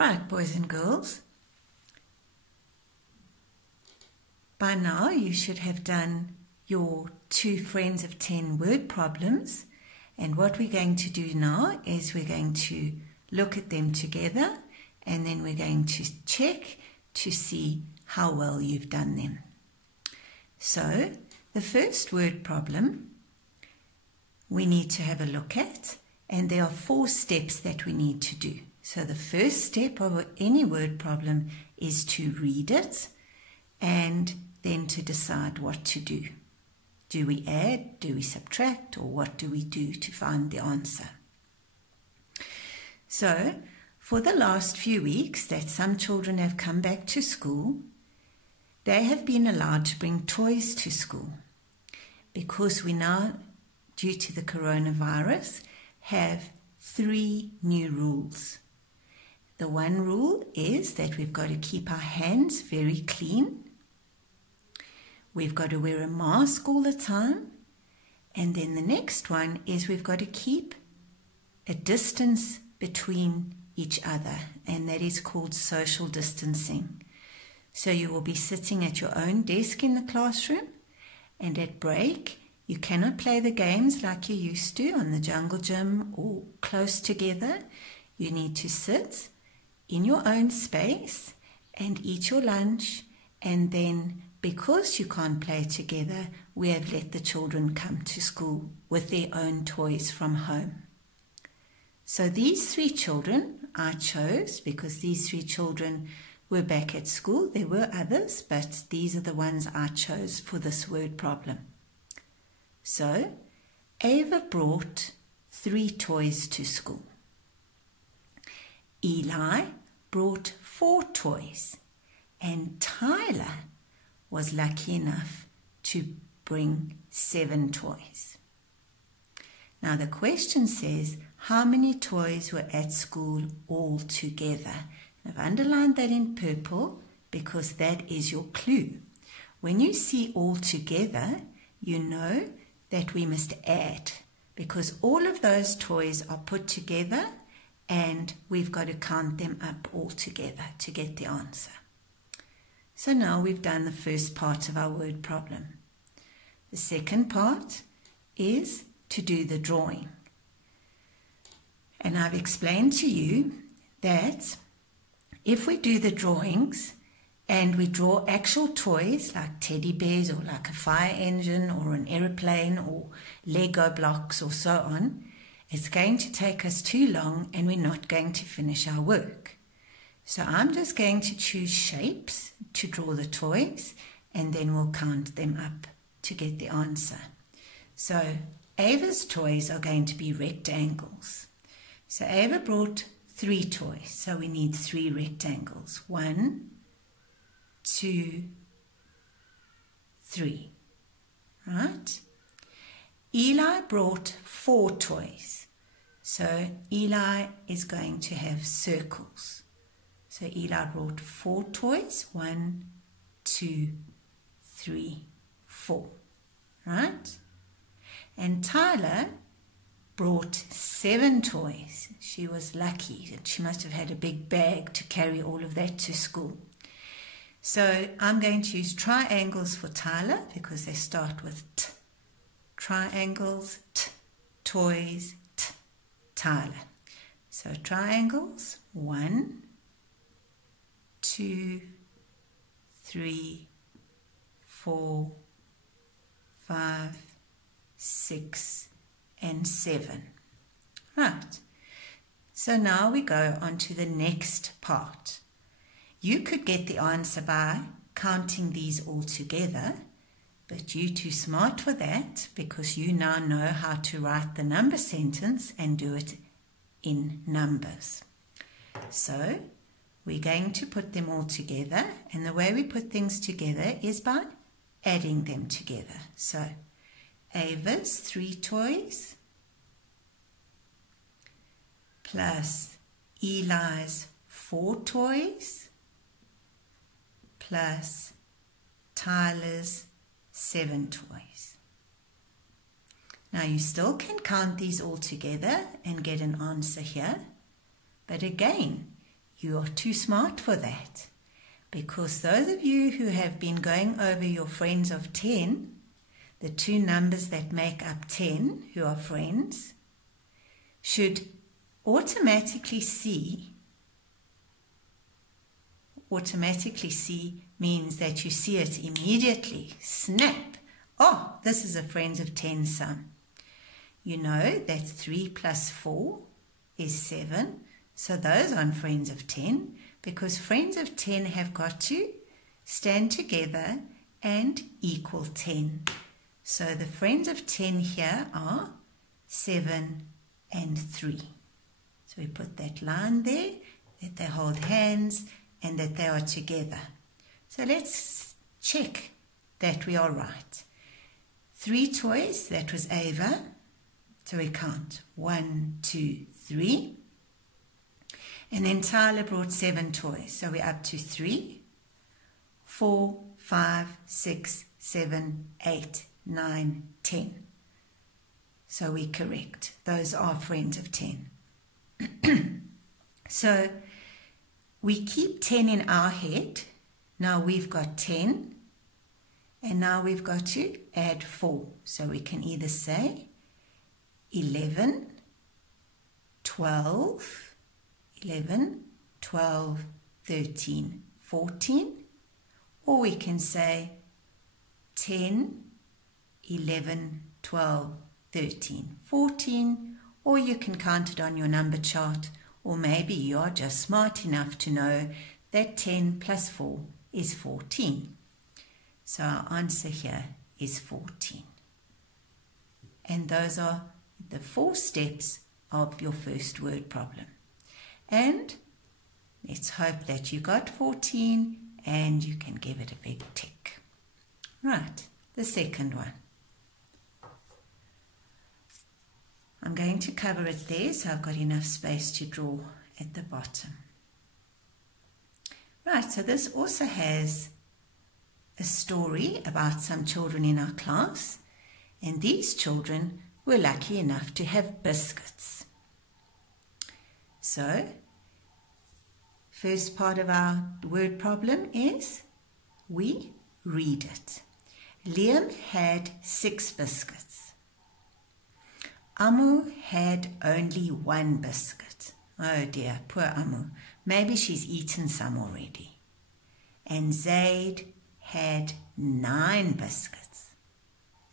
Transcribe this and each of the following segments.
Right, boys and girls, by now you should have done your 2 friends of 10 word problems, and what we're going to do now is we're going to look at them together and then we're going to check to see how well you've done them. So the first word problem we need to have a look at, and there are 4 steps that we need to do. So the first step of any word problem is to read it and then to decide what to do. Do we add, do we subtract, or what do we do to find the answer? So for the last few weeks that some children have come back to school, they have been allowed to bring toys to school because we now, due to the coronavirus, have 3 new rules. The one rule is that we've got to keep our hands very clean. We've got to wear a mask all the time. And then the next one is we've got to keep a distance between each other, and that is called social distancing. So you will be sitting at your own desk in the classroom, and at break you cannot play the games like you used to on the jungle gym or close together. You need to sit in your own space and eat your lunch, and then because you can't play together, we have let the children come to school with their own toys from home. So these 3 children I chose because these 3 children were back at school. There were others, but these are the ones I chose for this word problem. So Ava brought 3 toys to school. Eli brought 4 toys, and Tyler was lucky enough to bring 7 toys. Now the question says, how many toys were at school all together? I've underlined that in purple because that is your clue. When you see all together, you know that we must add, because all of those toys are put together and we've got to count them up all together to get the answer. So now we've done the first part of our word problem. The second part is to do the drawing. And I've explained to you that if we do the drawings and we draw actual toys like teddy bears or like a fire engine or an aeroplane or Lego blocks or so on, it's going to take us too long and we're not going to finish our work. So I'm just going to choose shapes to draw the toys, and then we'll count them up to get the answer. So Ava's toys are going to be rectangles. So Ava brought 3 toys, so we need 3 rectangles. 1, 2, 3. Right? Eli brought 4 toys. So Eli is going to have circles. So Eli brought 4 toys. 1, 2, 3, 4. Right? And Tyler brought 7 toys. She was lucky. She must have had a big bag to carry all of that to school. So I'm going to use triangles for Tyler because they start with T. Triangles, T, toys, T, Tyler. So triangles, 1, 2, 3, 4, 5, 6, and 7. Right. So now we go on to the next part. You could get the answer by counting these all together, but you're too smart for that because you now know how to write the number sentence and do it in numbers. So we're going to put them all together, and the way we put things together is by adding them together. So Ava's 3 toys plus Eli's 4 toys plus Tyler's 7 toys. Now you still can count these all together and get an answer here, but again You are too smart for that. Because those of you who have been going over your friends of 10, the two numbers that make up 10 who are friends, should automatically see means that you see it immediately. Snap! Oh, this is a friends of 10 sum. You know that 3 plus 4 is 7. So those aren't friends of 10, because friends of 10 have got to stand together and equal 10. So the friends of 10 here are 7 and 3. So we put that line there, that they hold hands and that they are together. So let's check that we are right. 3 toys, that was Ava. So we count 1, 2, 3. And then Tyler brought 7 toys. So we're up to 3, 4, 5, 6, 7, 8, 9, 10. So we're correct. Those are friends of 10. So we keep 10 in our head. Now we've got 10. And now we've got to add 4. So we can either say 11, 12, 11, 12, 13, 14. Or we can say 10, 11, 12, 13, 14. Or you can count it on your number chart. Or maybe you are just smart enough to know that 10 plus 4 is 14. So our answer here is 14. And those are the 4 steps of your first word problem. And let's hope that you got 14 and you can give it a big tick. Right, the second one. I'm going to cover it there so I've got enough space to draw at the bottom. Right, so this also has a story about some children in our class, and these children were lucky enough to have biscuits. So, first part of our word problem is we read it. Liam had 6 biscuits. Amu had only 1 biscuit. Oh dear, poor Amu. Maybe she's eaten some already. And Zaid had 9 biscuits.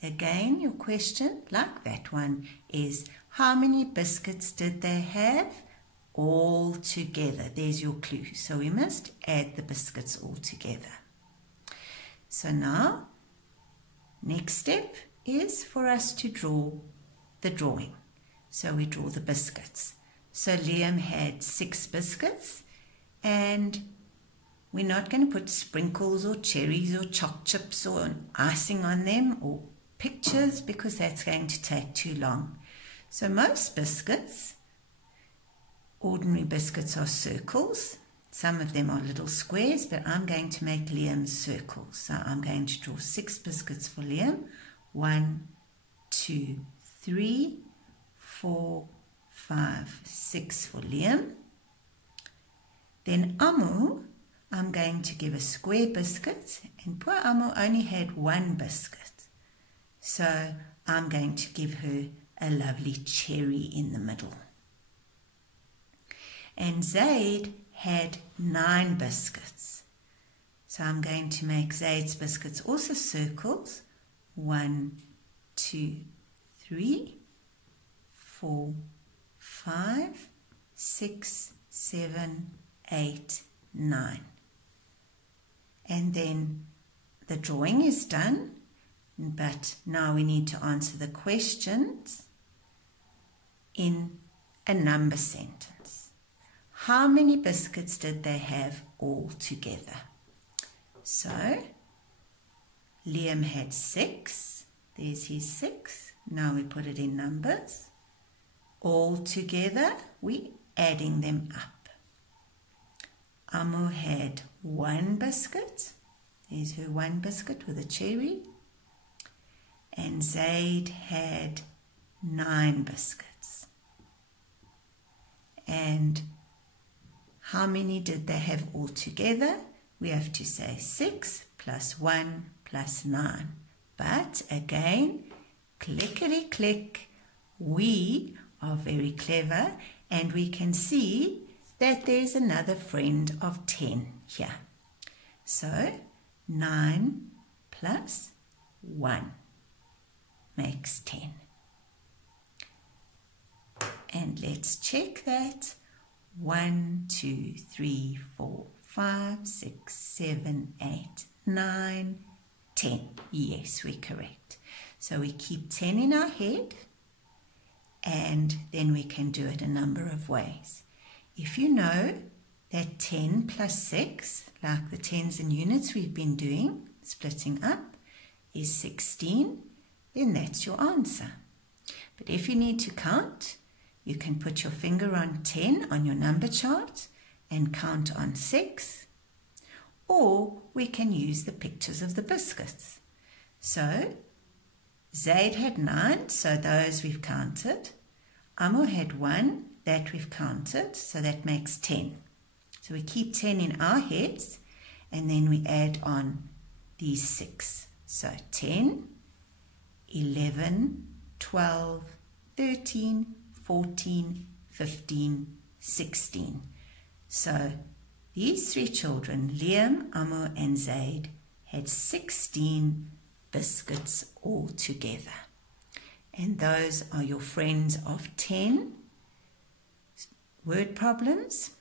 Again, your question, like that one, is how many biscuits did they have? All together. There's your clue. So we must add the biscuits all together. So now, next step is for us to draw the drawing. So we draw the biscuits. So Liam had 6 biscuits, and we're not going to put sprinkles or cherries or choc chips or icing on them or pictures because that's going to take too long. So most biscuits, ordinary biscuits, are circles. Some of them are little squares, but I'm going to make Liam's circles. So I'm going to draw 6 biscuits for Liam. 1, 2, 3, 4, 5, 6 for Liam. Then Amu, I'm going to give a square biscuit, and poor Amu only had 1 biscuit. So I'm going to give her a lovely cherry in the middle. And Zaid had 9 biscuits. So I'm going to make Zaid's biscuits also circles. 1, 2, 3, 4, 5, 6, 7, 8, 9. And then the drawing is done, but now we need to answer the questions in a number sentence. How many biscuits did they have all together? So, Liam had 6. There's his 6. Now we put it in numbers. All together, we're adding them up. Amu had 1 biscuit. There's her 1 biscuit with a cherry. And Zaid had 9 biscuits. And how many did they have all together? We have to say 6 plus 1 plus 9. But again, clickety-click, we are very clever and we can see that there's another friend of 10 here. So 9 plus 1 makes 10. And let's check that. 1, 2, 3, 4, 5, 6, 7, 8, 9, 10. Yes, we're correct. So we keep 10 in our head and then we can do it a number of ways. If you know that 10 plus 6, like the tens and units we've been doing, splitting up, is 16, then that's your answer. But if you need to count, you can put your finger on 10 on your number chart and count on 6. Or we can use the pictures of the biscuits. So, Zaid had 9, so those we've counted. Amo had 1, that we've counted, so that makes 10. So we keep 10 in our heads, and then we add on these 6. So 10, 11, 12, 13, 14, 15, 16. So these 3 children, Liam, Amo and Zaid, had 16 biscuits all together. And those are your friends of 10 word problems.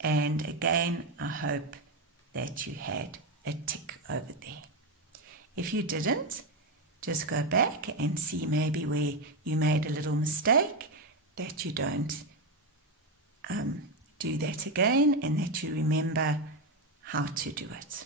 And again, I hope that you had a tick over there. If you didn't, just go back and see maybe where you made a little mistake, that you don't do that again and that you remember how to do it.